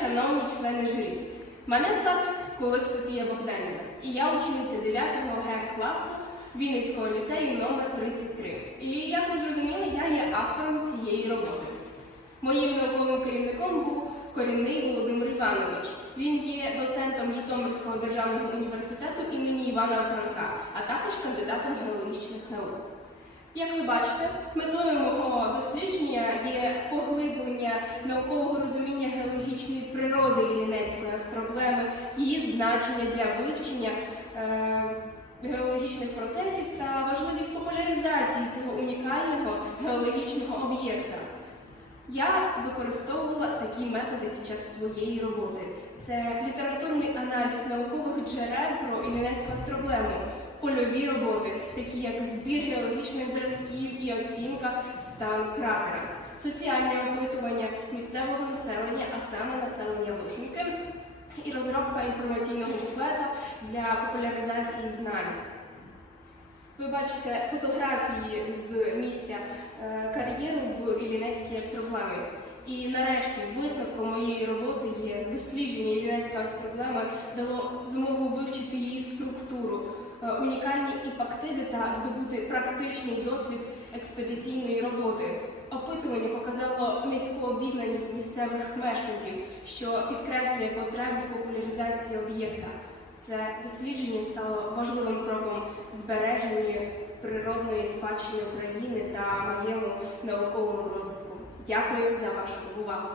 шановні члени журі. Мене звати Кулик Софія Богданівна, і я учениця 9 Г класу Вінницького ліцею номер 33. І як ви зрозуміли, я є автором цієї роботи. Моїм науковим керівником був корінний Володимир Іванович. Він є доцентом Житомирського державного університету імені Івана Франка, а також кандидатом геологічних наук. Як ви бачите, метою мого дослідження є поглиблення наукового значення для вивчення е, геологічних процесів та важливість популяризації цього унікального геологічного об'єкта. Я використовувала такі методи під час своєї роботи. Це літературний аналіз наукових джерел про Іллінецьку астроблему, польові роботи, такі як збір геологічних зразків і оцінка стану кратера, соціальне опитування місцевого населення, а саме населення Лужники, і інформаційного буклета для популяризації знань. Ви бачите фотографії з місця е, кар'єру в Іллінецькій астроблемі. І нарешті висновком моєї роботи є дослідження Іллінецької астроблеми дало змогу вивчити її структуру, е, унікальні іпактиди та здобути практичний досвід експедиційної роботи. Опитування показало низьку місцевих мешканців, що підкреслює потребу в популяризації об'єкта. Це дослідження стало важливим кроком збереження природної спадщини України та моєму науковому розвитку. Дякую за вашу увагу.